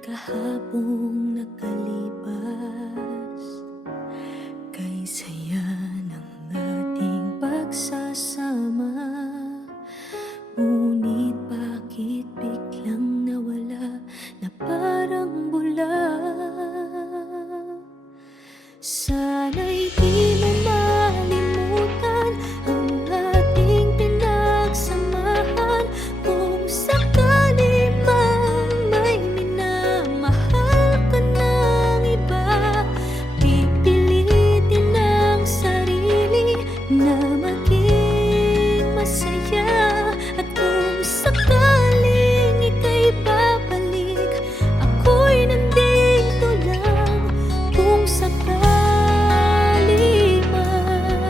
Kahapong nakalipas, kay saya ng ating pagsasama. Ngunit bakit biglang nawala na parang bula? Sana'y di mo malimutan ang ating pinagsamahan. Kung sakali mang may minamahal ka ng iba, pipilitin ang sarili na maging masaya. At kung sakaling ika'y babalik, ako'y nandito lang kung sakali man.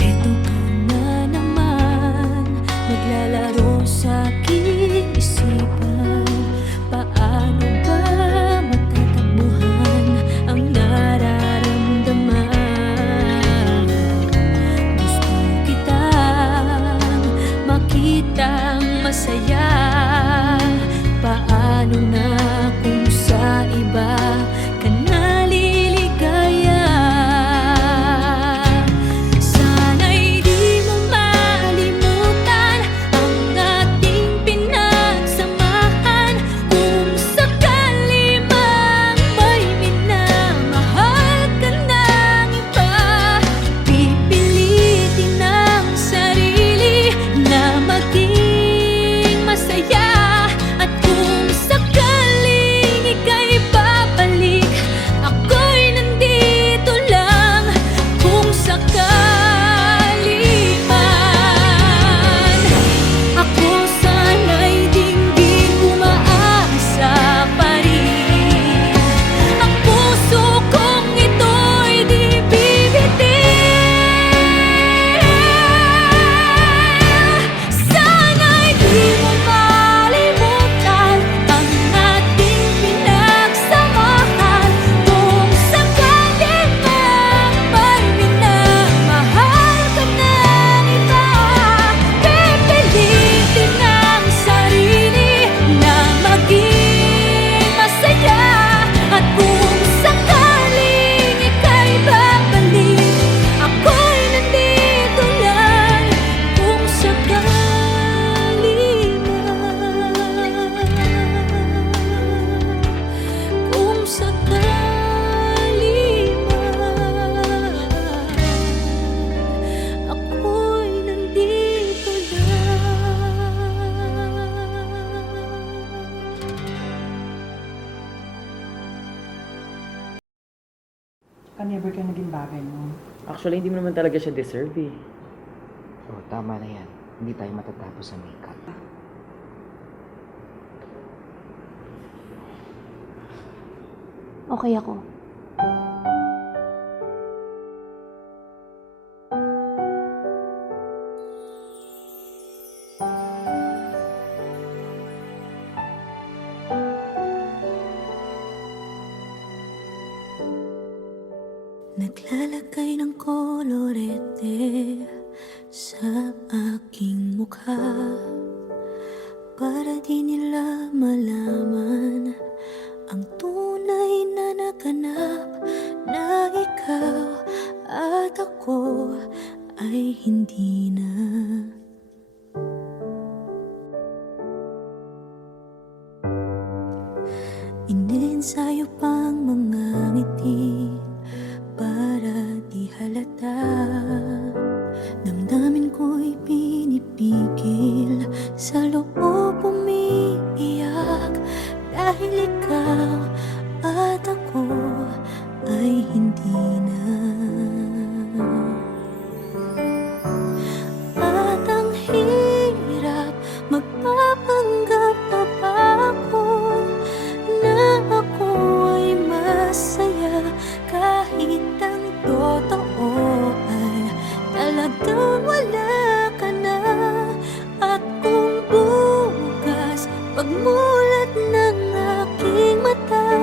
Eto ka na naman, maglalaro sa aking isipan. Paano ba matatakbuhan ang nararamdaman? Gusto kitang makitang masaya. Paano na kung sa iba ka naliligaya? Sana'y di mo malimutan ang ating pinagsamahan. Kung sakali mang may minamahal ka ng iba, pipilitin ang sarili na maging masaya. At kung sakaling ika'y babalik, ako'y nandito lang kung sakali man. Ako sana'y dinggin umaasa pa rin. Ang puso kong ito'y di bibitin. Sana'y di mo malimutan ang ating pinagsamahan. Kung sakali mang may minamahal ka ng iba, pipilitin ang sarili na maging masaya. At kung sakaling ika'y babalik, ako'y nandito lang kung sakali man. Kung sakali man, ako'y nandito lang. Never ka naging bagay mo. Actually, hindi mo naman talaga siya deserve eh. Oh, tama na yan. Hindi tayo matatapos sa makeup. Okay ako. Naglalagay ng kolorete sa aking mukha para di nila malaman ang tunay na naganap, na ikaw at ako ay hindi na. Iniensayo pang mga ngiti para di halata. Damdamin ko'y pinipigil, sa loob umiiyak. Dahil ikaw at ako ay hindi na. At ang hirap, magpapanggap pa ba ako na ako ay masaya, kahit ang totoo ay talagang wala ka na. At kung bukas pagmulat ng aking mata,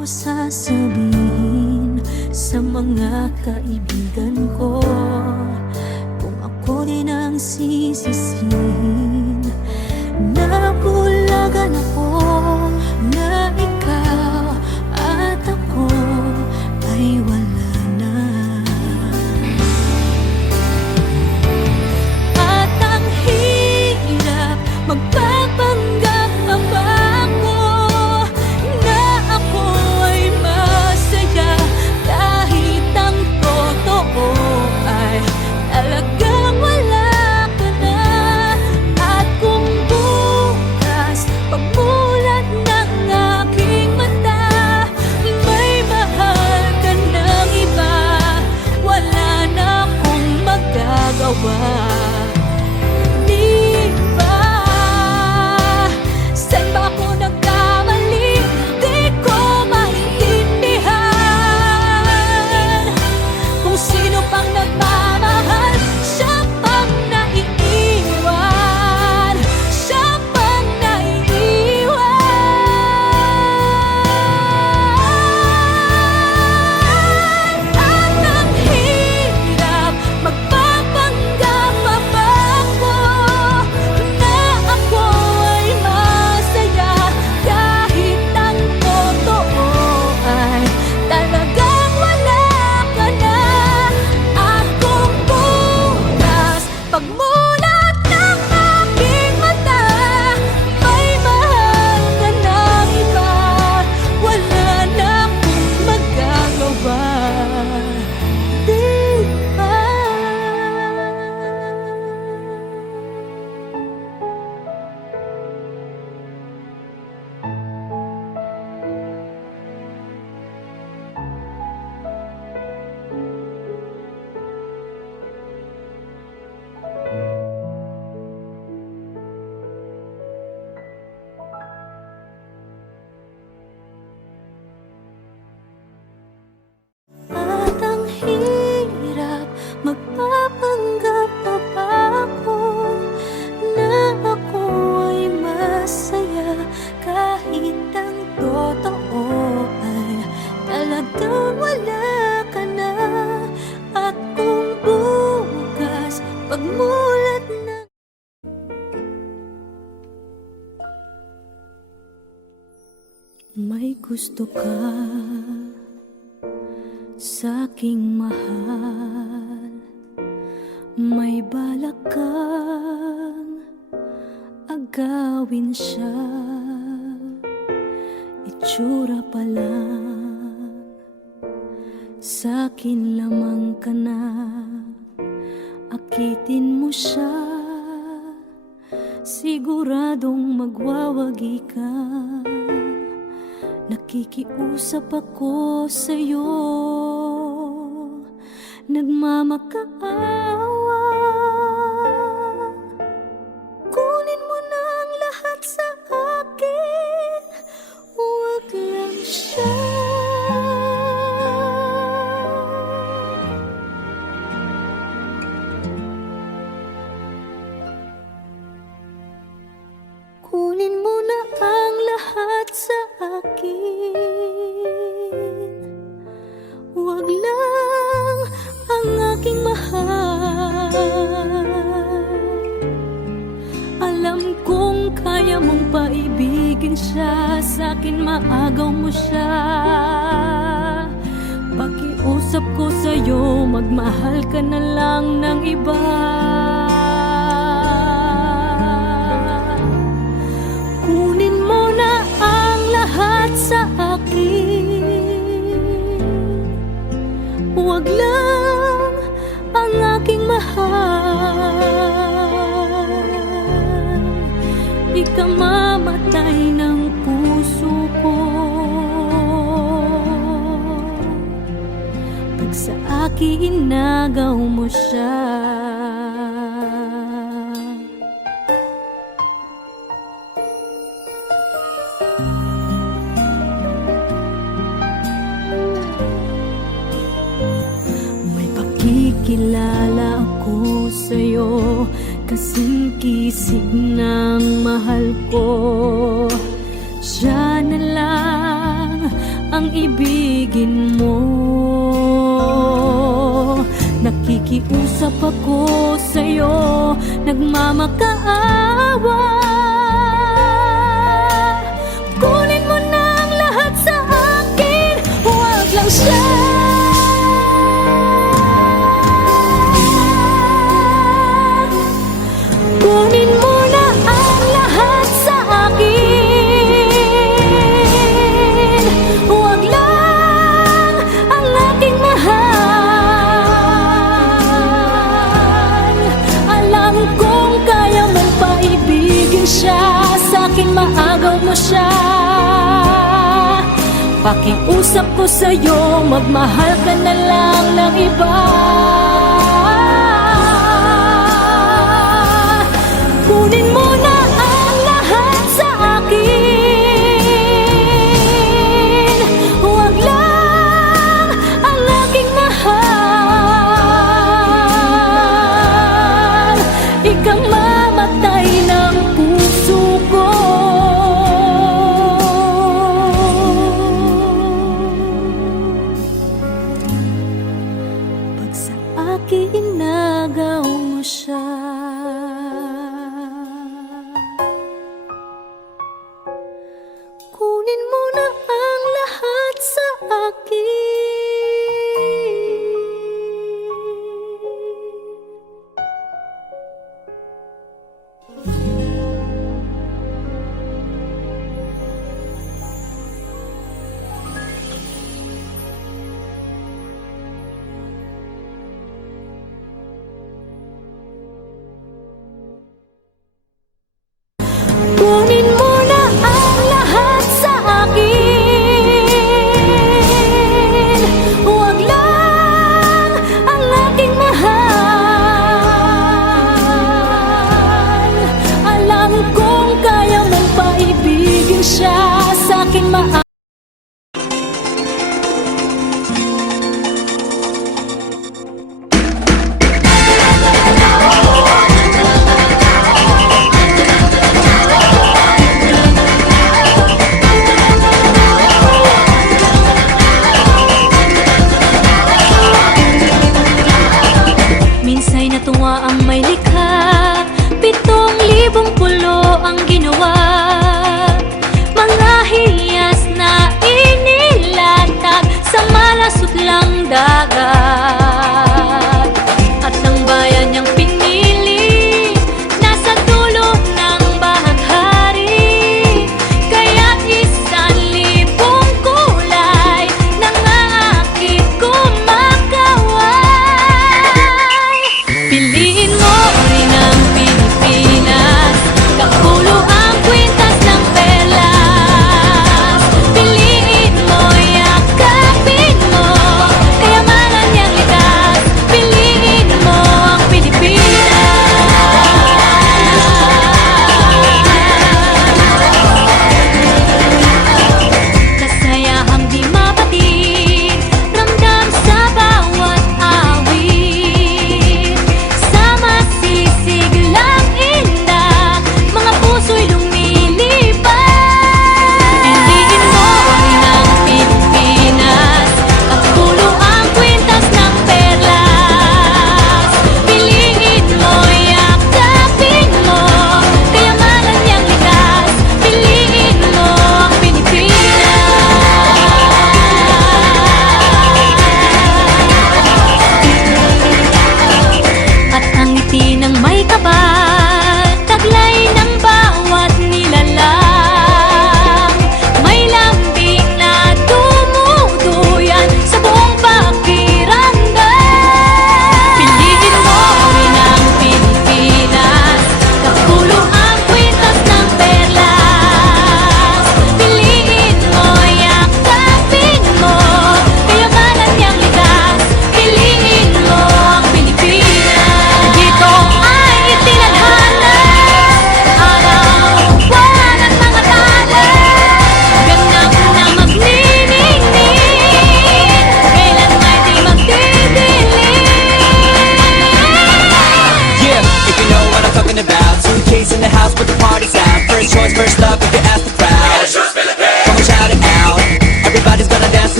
ko sasabihin sa mga kaibigan ko kung ako din ang sisisihin? Nabulagan ako na ikaw at ako ay wala na. At ang hirap magpapanggap pa ba ako na ako ay masaya kahit ang totoo ay talagang wala ka na. At kung bukas pagmulat ng aking mata may mahal ka ng iba, wala na akong magagawa. Di ba? Saan ba ako nagkamali? Di ko maintindihan. Kung sino pang nagmamahal, siya pang naiiwan. Siya pang naiiwan. At ang hirap magpapanggap pa ba ako na ako ay masaya kahit ang totoo ay talagang wala ka na. At kung bukas pagmulat ng aking mata may mahal ka ng iba, wala na akong magagawa. Di ba? At ang hirap magpapanggap pa ba ako na ako ay masaya kahit ang totoo ay talagang wala ka na. At kung bukas pagmulat ng may gusto ka sa'king mahal, may balak kang agawin siya. Itsura pa lang, sa'kin lamang ka na. Akitin mo siya, siguradong magwawagi ka. Nakikiusap ako sa'yo, nagmamakaawa. Kunin mo na ang lahat sa akin, huwag lang siya. Kunin mo na ang lahat sa akin, huwag lang ang aking mahal. Alam kong kaya mong paibigin siya, sa'kin maagaw mo siya. Pakiusap ko sa'yo, magmahal ka na lang ng iba. Kunin mo na ang lahat sa akin, huwag lang ang aking mahal. Ikamamatay ng puso ko pag sa akin inagaw mo siya. Kilala ako sa'yo, kasing kisig ng mahal ko. Siya na lang ang ibigin mo. Nakikiusap ako sa'yo, nagmamakaawa. Kunin mo na ang lahat sa akin, huwag lang siya. Kunin mo na ang lahat sa akin, huwag lang ang aking mahal. Alam kong kaya mong paibigin siya, sa'kin maagaw mo siya. Pakiusap ko sa'yo, magmahal ka na lang ng iba. Kunin mo na ang lahat sa akin, huwag lang ang aking mahal. Ikang mamatay ng puso ko. Pag sa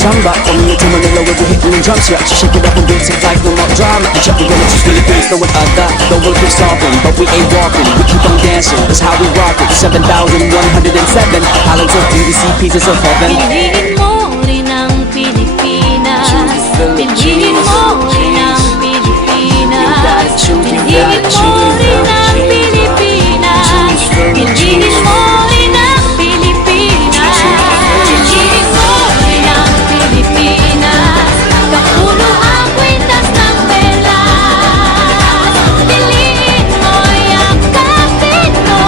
samba Coming into Manila where we hitting the drums, yeah. So shake it up and dance it like no more drama. The jumping on the two Philippines, no one other. The world keeps talking, but we ain't walking. We keep on dancing, that's how we rock it. 7,107 islands of beauty, pieces of heaven. Piliin mo rin ang Pilipinas. Piliin mo rin ang Pilipinas. Piliin mo rin ang Pilipinas. Piliin mo rin ang Pilipinas. Piliin mo rin ang Pilipinas. Kapulo ang kwintas ng pelas. Piliin mo, yakapin mo,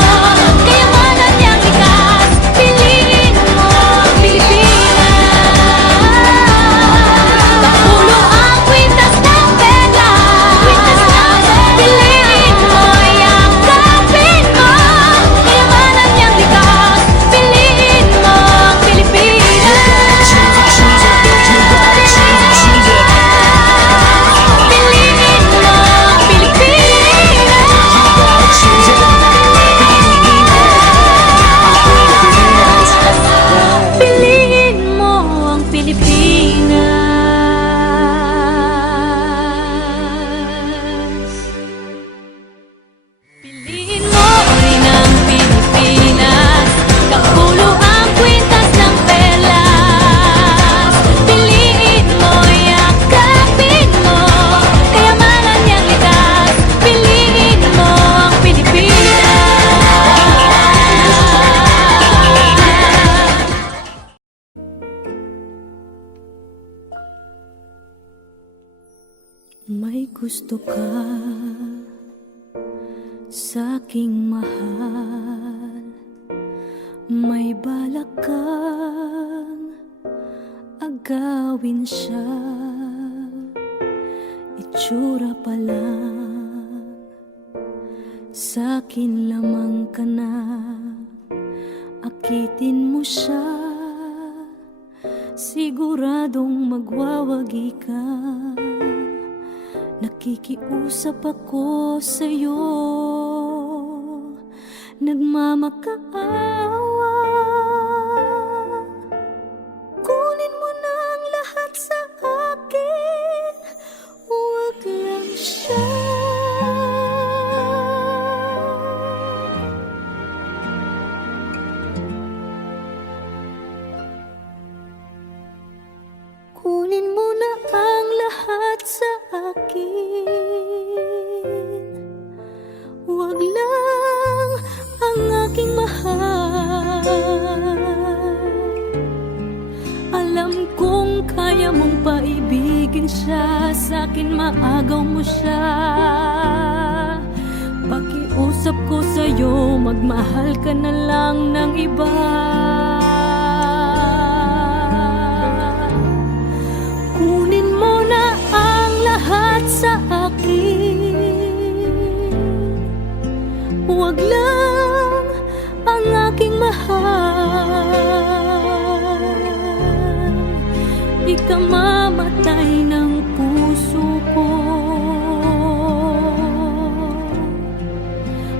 kayamanan niyang likas. Piliin mo ang Pilipinas. Kapulo ang kwintas ng pelas. Piliin mo, yakapin mo, kayamanan niyang likas. Piliin mo ang Pilipinas. Piliin mo ang Pilipinas. Piliin mo ang Pilipinas. Piliin mo rin ang Pilipinas. Kapulo ang kwintas ng pelas. Piliin mo, yakapin mo, kayamanan niyang likas. Piliin mo ang Pilipinas. May gusto ka sa'king mahal, may balak kang agawin siya. Itsura pa lang, sa'kin lamang ka na. Akitin mo siya, siguradong magwawagi ka. Nakikiusap ako sa'yo, nagmamakaawa. Kunin mo na ang lahat sa akin, huwag lang siya. Kunin mo na ang lahat sa akin, huwag lang ang aking mahal. Alam kong kaya mong paibigin siya, sa'kin maagaw mo siya. Pakiusap ko sa'yo, magmahal ka na lang ng iba. Kunin mo na ang lahat sa akin, huwag lang ang aking mahal. Ikamamatay ng puso ko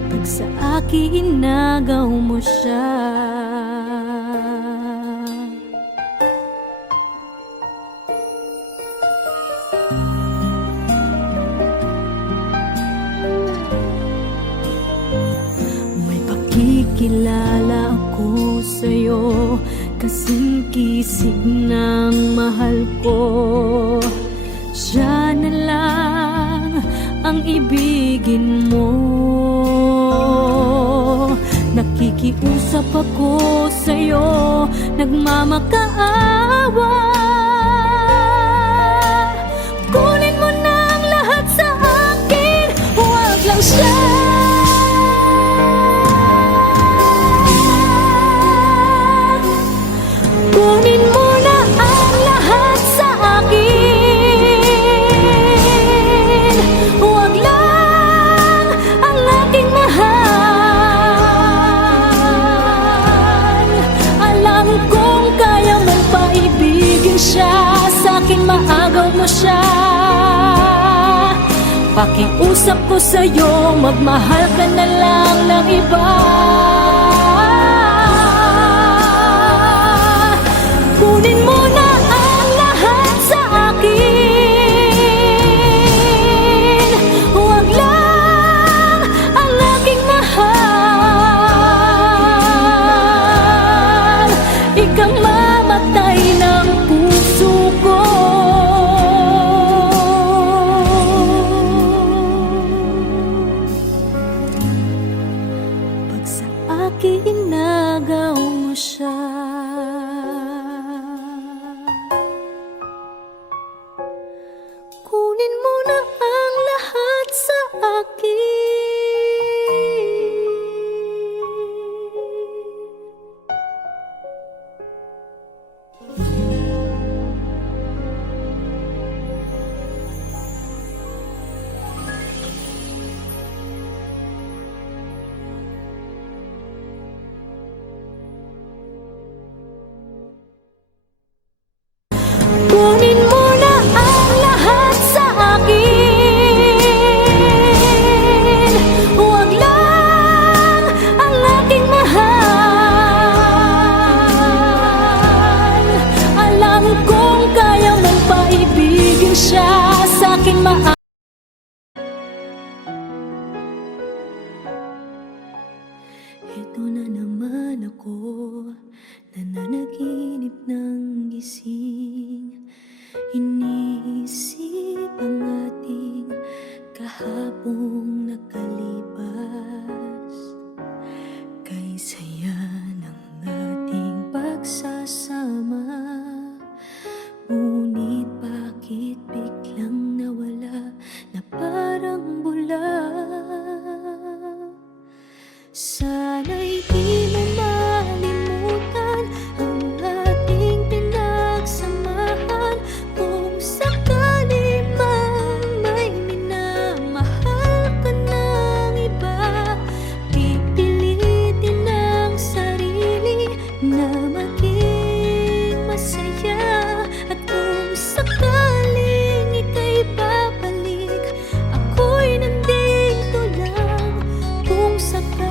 pag sa akin inagaw mo siya. Kikilala ako sa'yo, kasing kisig ng mahal ko. Siya na lang ang ibigin mo. Nakikiusap ako sa'yo, nagmamakaawa. Kunin mo na ang lahat sa akin, huwag lang siya. Kunin mo na ang lahat sa akin, huwag lang ang aking mahal. Alam kong kaya mong paibigin siya, sa'kin maagaw mo siya. Pakiusap ko sa'yo, magmahal ka na lang ng iba. Kunin mo na ang siya. Kunin mo na ang lahat sa akin. Kunin mo na ang lahat sa akin. Huwag lang ang aking mahal. Alam kong kaya mong paibigin siya sa akin Ito na naman ako, nananaginip ng gising. Iniisip ang ating kahapong nakalipas. Kay saya ng ating pagsasama. Ngunit bakit biglang nawala na parang bula? Sana'y di mo malimutan ang ating pinagsamahan. Kung sakali mang may minamahal ka ng iba, pipilitin ang sarili na maging masaya. At kung sakaling ika'y babalik, ako'y nandito lang kung sakali.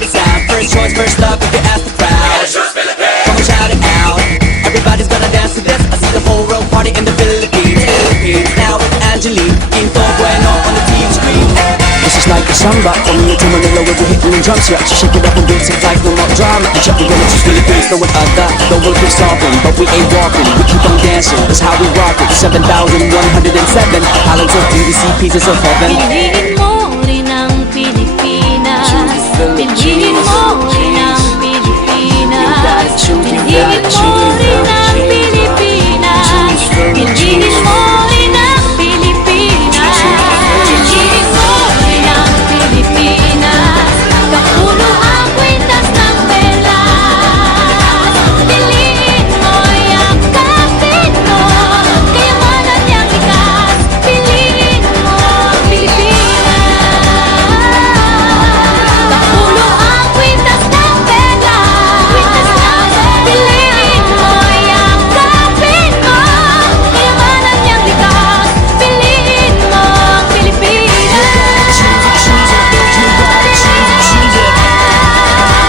party sound. First choice, first love, if you ask the crowd. Come on, shout it out. Everybody's gonna dance to this. I see the whole world party in the Philippines. Now with Angelique, Quinto Bueno on the TV screen. This is like a samba. From here to Manila, we're hitting the drums. Yeah, shake it up and beats it like no more drama. And check, we're gonna choose Philippines. No one other, the world keeps talking, but we ain't walking. We keep on dancing, that's how we rock it. 7,107 islands of beauty, pieces of heaven. Piliin mo rin ang Pilipinas. Piliin mo rin ang Pilipinas. Piliin mo rin ang Pilipinas. Piliin mo rin ang Pilipinas. Piliin mo rin ang Pilipinas. Kapulo ang kwintas ng pelas. Piliin mo, yakapin mo, kayamanan niyang likas. Piliin mo ang Pilipinas. Kapulo ang kwintas ng pelas. Piliin mo, yakapin mo, kayamanan niyang likas. Piliin mo ang Pilipinas. Piliin mo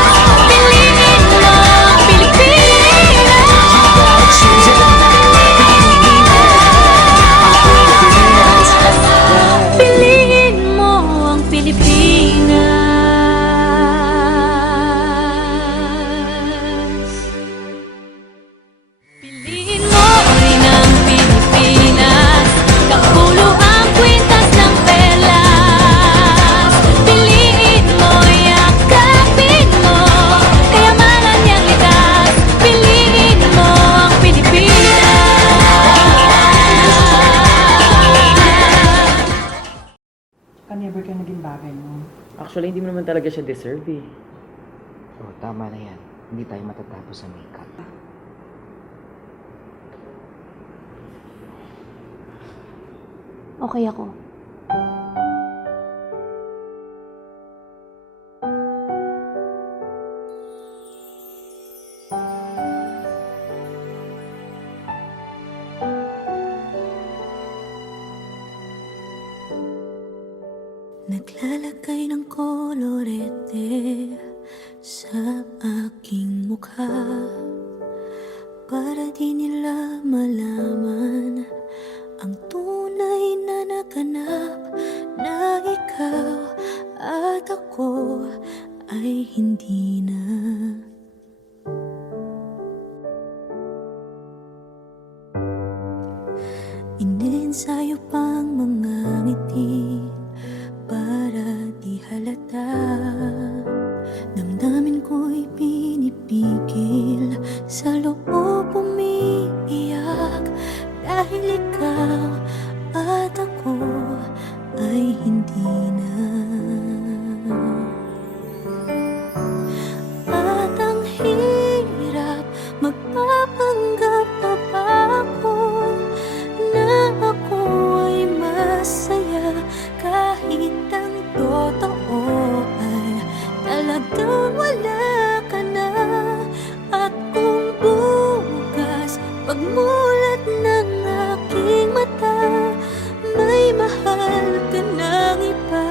ang Pilipinas. Piliin mo ang Pilipinas. Piliin mo rin ang Pilipinas. Kapulo ang kwintas ng pelas. Piliin mo, yakapin mo, kayamanan niyang likas. Piliin mo ang Pilipinas. Never ka naging bagay mo. Actually, hindi mo naman talaga siya deserve eh. Oh, tama na yan. Hindi tayo matatapos sa makeup. Okay ako. Naglalagay ng kolorete sa aking mukha para di nila malaman ang tunay na naganap, na ikaw at ako ay hindi na. Iniensayo pang mga ngiti para di halata. Damdamin ko'y pinipigil, sa loob umiiyak, dahil ikaw at ako ay hindi na. At ang hirap, magpapanggap pa ba ako na ako ay masaya, kahit ang totoo ay talagang wala ka na. At kung bukas pagmulat ng aking mata, may mahal ka ng iba,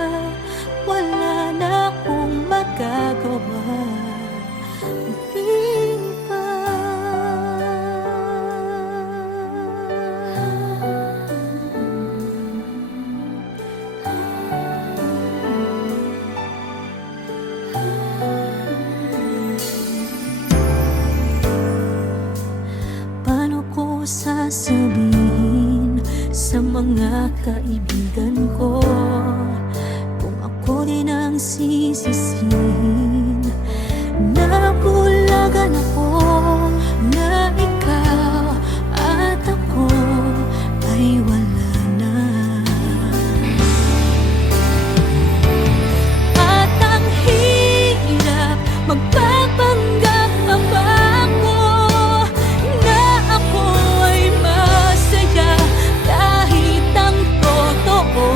wala na akong magagawa. Di ba? Paano ko sasabihin sa mga kaibigan ko kung ako din ang sisisihin? Nabulagan ako na ikaw at ako ay wala na. At ang hirap, magpapanggap pa ba ako na ako ay masaya, kahit ang totoo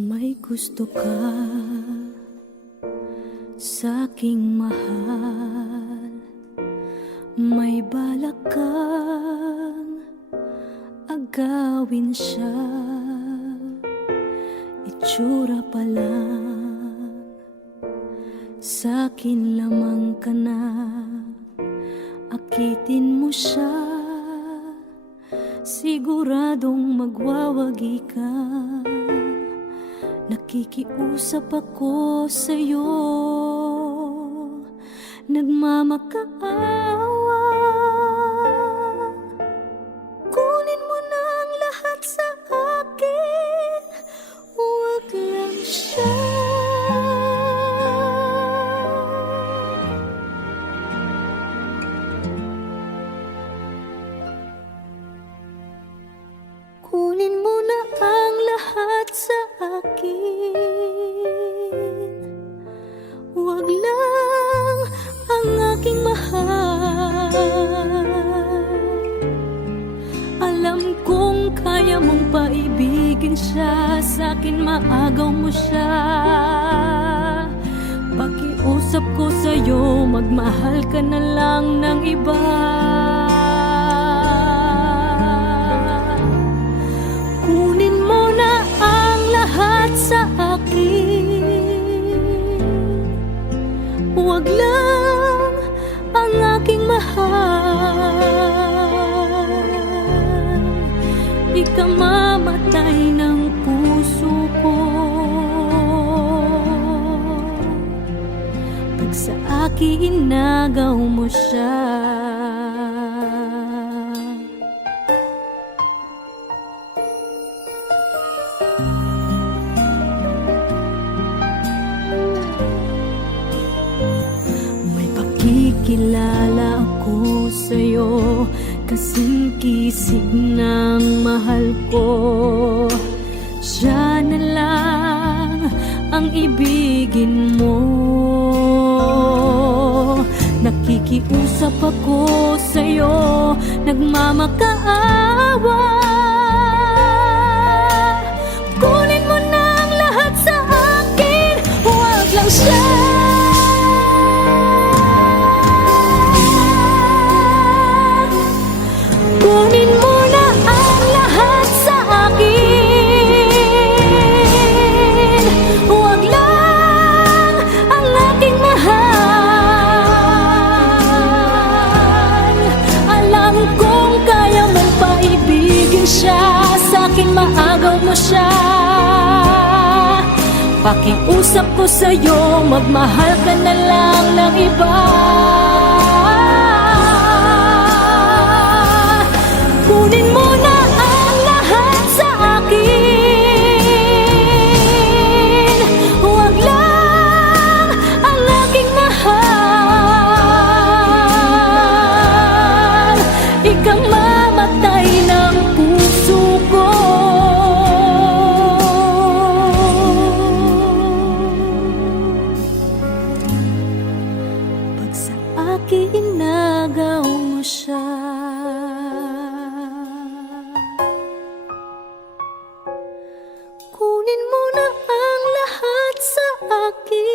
May gusto ka sa'king mahal, may balak kang agawin siya. Itsura pa lang, sa'kin lamang ka na. Akitin mo siya, siguradong magwawagi ka. Nakikiusap ako sa'yo, nagmamakaawa. Kunin mo na ang lahat sa akin, huwag lang siya. Kunin mo na ang lahat sa akin, huwag lang ang aking mahal. Alam kong kaya mong paibigin siya, sa'kin maagaw mo siya. Pakiusap ko sa'yo, magmahal ka na lang ng iba. Kunin mo na ang lahat sa akin, huwag lang ang aking mahal. Ikamamatay ng puso ko pag sa akin inagaw mo siya. Kikilala ako sa'yo, kasing kisig ng mahal ko. Siya na lang ang ibigin mo. Nakikiusap ako sa'yo, nagmamakaawa. Kunin mo na ang lahat sa akin, huwag lang siya. Kunin mo na ang lahat sa akin, huwag lang ang aking mahal. Alam kong kaya mong paibigin siya, sa'kin maagaw mo siya. Pakiusap ko sa'yo, magmahal ka na lang ng iba. Kunin mo na ang lahat sa akin, huwag lang ang aking mahal. Ikamamatay ng puso ko pag sa akin inagaw mo siya. Kunin mo na ang lahat sa akin.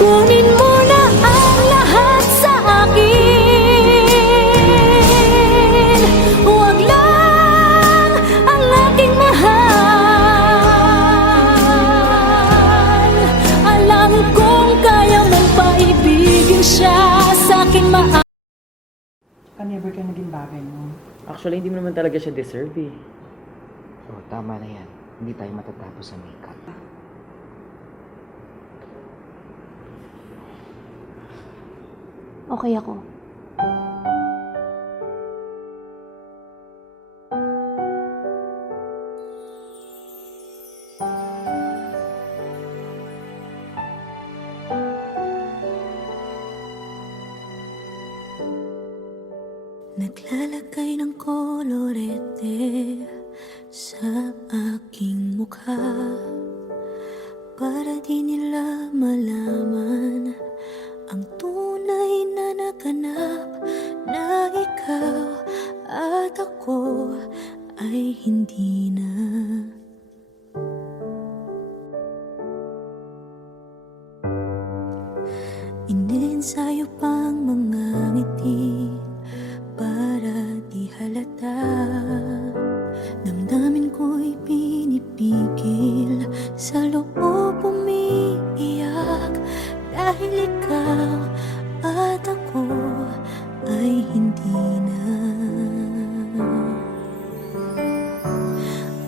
Kunin mo na ang lahat sa akin, huwag lang ang aking mahal. Alam kong kaya mong paibigin siya, sa'kin Never ka naging bagay mo. Actually, hindi mo naman talaga siya deserve eh. Oh, tama na yan. Hindi tayo matatapos sa makeup. Okay ako. Naglalagay ng kolorete sa aking mukha para di nila malaman ang tunay na naganap, na ikaw at ako ay hindi na. Iniensayo pang mga ngiti para di halata. Damdamin ko'y pinipigil, sa loob umiiyak, dahil ikaw at ako ay hindi na.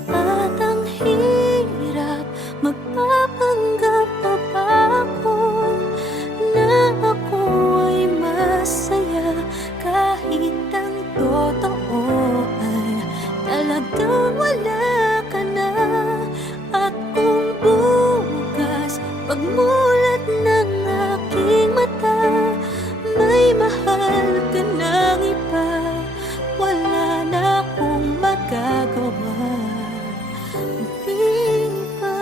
At ang hirap, magpapanggap pa ba ako na ako ay masaya, kahit ang totoo ay talagang wala ka na. At kung bukas pagmulat ng aking mata, may mahal ka ng iba, wala na akong magagawa. Di ba?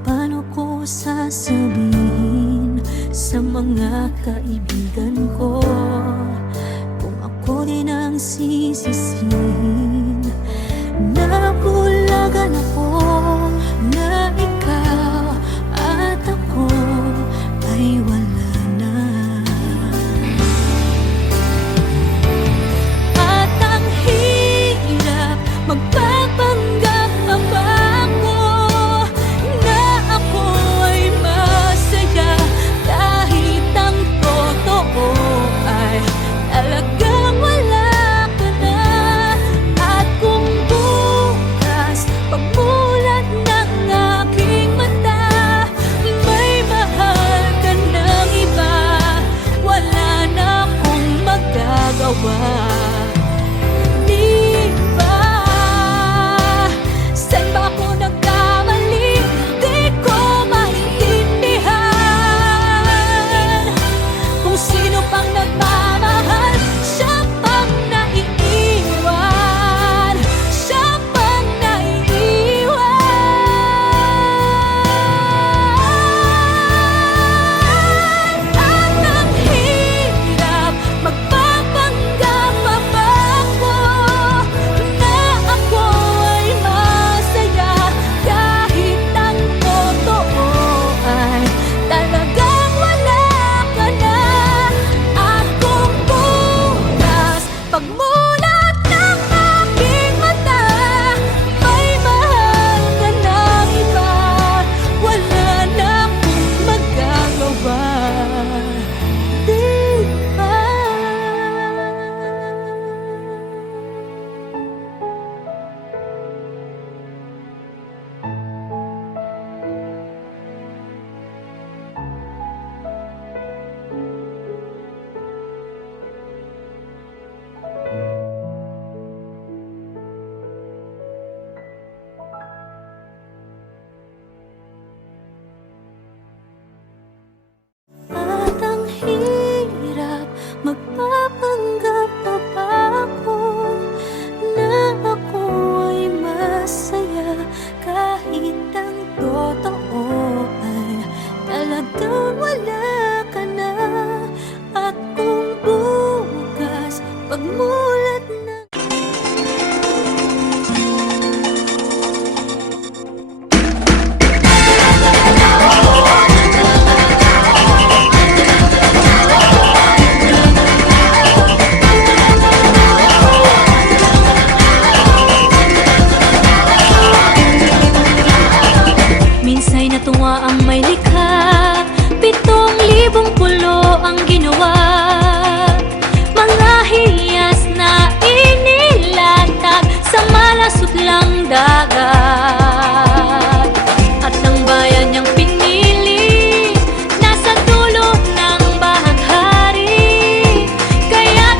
Paano ko sasabihin sa mga kaibigan ko kung ako din ang sisisihin? Nabulagan ako na ikaw at ako ay wala na. At ang hirap, magpapanggap pa ba ako na ako ay masaya, kahit ang totoo ay talagang wala ka na. At kung bukas pagmulat ng aking mata, may mahal ka ng iba, wala na akong magagawa. Di ba? Saan ba ako nagkamali? Di ko maintindihan. Kung sino pang nagmamahal, siya pang naiiwan, siya pang naiiwan. At ang hirap, magpapanggap pa ba ako na ako ay masaya, kahit ang totoo ay talagang wala ka na. At kung bukas pagmulat ng aking mata, may mahal ka ng iba, wala na akong magagawa. Di ba? At ang hirap, magpapanggap pa ba ako na ako ay masaya, kahit ang totoo ay talagang wala ka na. At kung bukas pagmulat ng minsay natuwa ang may likha, 7,000 pulo ang ginawa. Mga hiyas na inilatag sa malasot lang dagat. At ang bayan niyang pinili, nasa dulo ng bahaghari, kaya't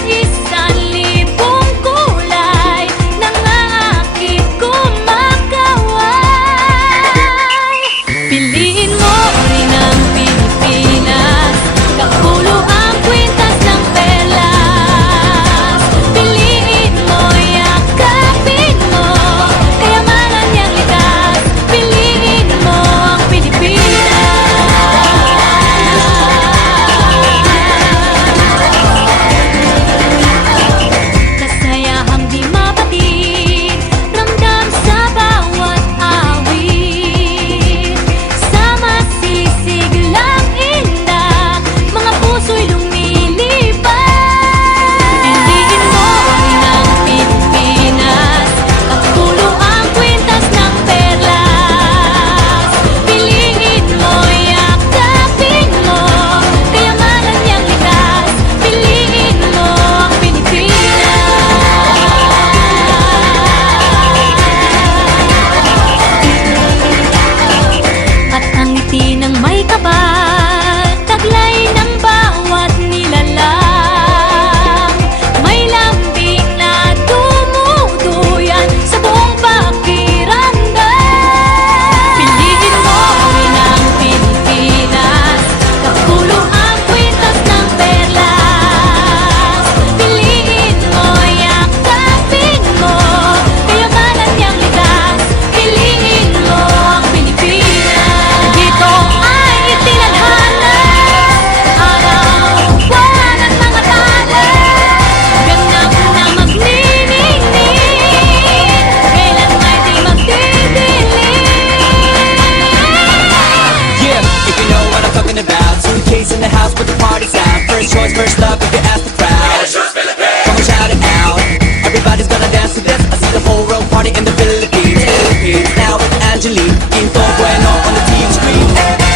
first choice, first love if you ask the crowd. Come on, shout it out. Everybody's gonna dance to this. I see the whole world party in the Philippines. Now it's Angelique, Quinto Bueno on the TV screen.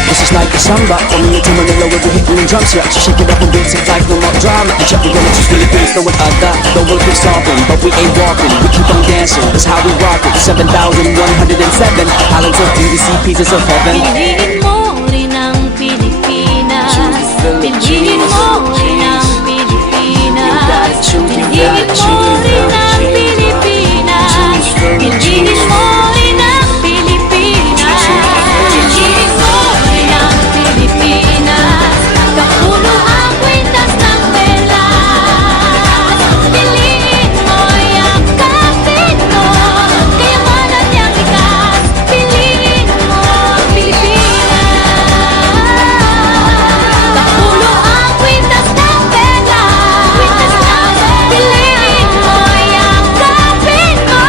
This is like a samba, coming into Manila with the hitting and drums. Yeah, she shake it up and beats it like no more drama. And we're gonna choose Philippines, no one other. The world keeps stopping, but we ain't walking. We keep on dancing, that's how we rock it. 7,107 islands of beauty, pieces of heaven. Piliin mo rin ang Pilipinas. Piliin mo rin ang Pilipinas. Piliin mo rin ang Pilipinas. Piliin mo rin ang Pilipinas. Piliin mo rin ang Pilipinas. Kapulo ang kwintas ng pelas. Piliin mo, yakapin mo, kayamanan niyang likas. Piliin mo ang Pilipinas. Kapulo ang kwintas ng pelas. Piliin mo, yakapin mo,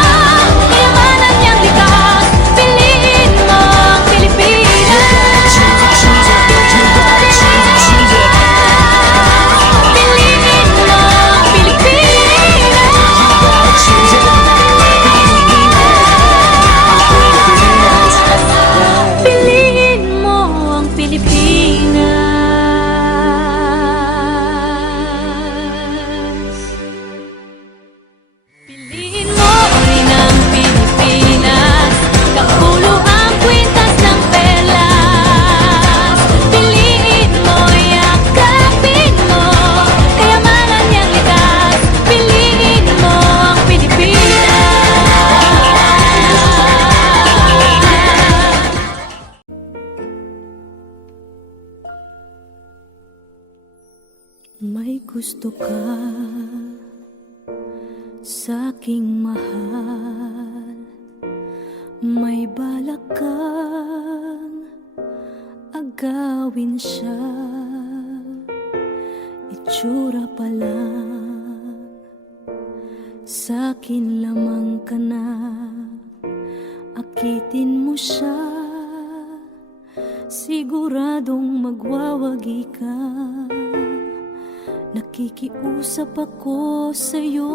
kayamanan niyang likas. Piliin mo ang Pilipinas. Piliin mo ang Pilipinas. Piliin mo ang Pilipinas. Piliin mo rin ang Pilipinas. Kapulo ang kwintas ng pelas. Piliin mo, yakapin mo, kayamanan niyang likas. Piliin mo ang Pilipinas. May gusto ka sa'king mahal, may balak kang agawin siya. Itsura pa lang, sa'kin lamang ka na. Akitin mo siya, siguradong magwawagi ka. Nakikiusap ako sa'yo,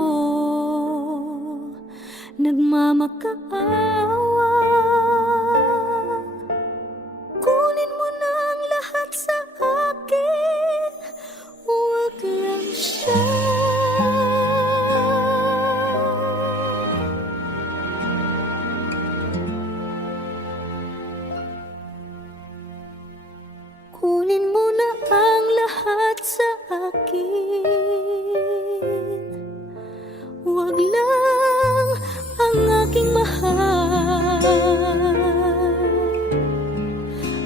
nagmamakaawa. Kunin mo na ang lahat sa akin, huwag lang siya. Kunin mo na ang lahat sa akin, huwag lang ang aking mahal.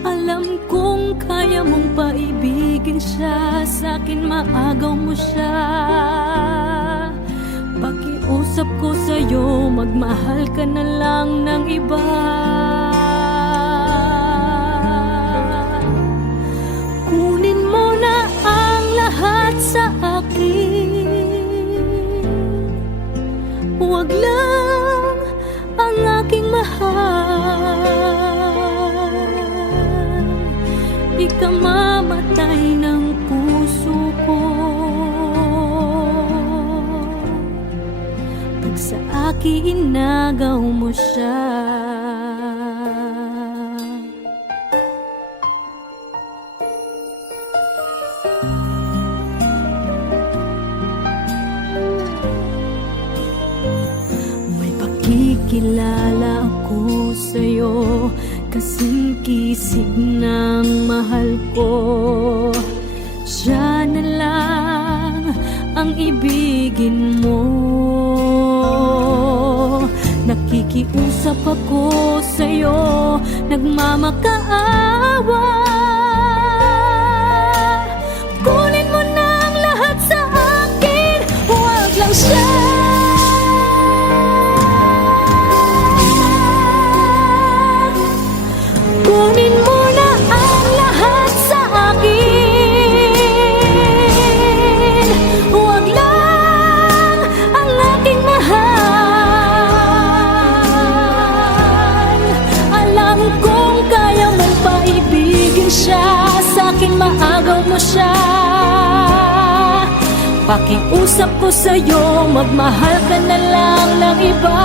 Alam kong kaya mong paibigin siya, sa'kin maagaw mo siya. Pakiusap ko sa'yo, magmahal ka na lang ng iba. Kunin mo na ang lahat sa akin, huwag lang ang aking mahal. Ikamamatay ng puso ko pag sa akin inagaw mo siya. Kilala ako sa'yo, kasing kisig ng mahal ko. Siya na lang ang ibigin mo. Nakikiusap ako sa'yo, nagmamakaawa. Kunin mo na ang lahat sa akin, huwag lang siya. Kunin mo na ang lahat sa akin, huwag lang ang aking mahal. Alam kong kaya mong paibigin siya, sa'kin maagaw mo siya. Pakiusap ko sa'yo, magmahal ka na lang ng iba.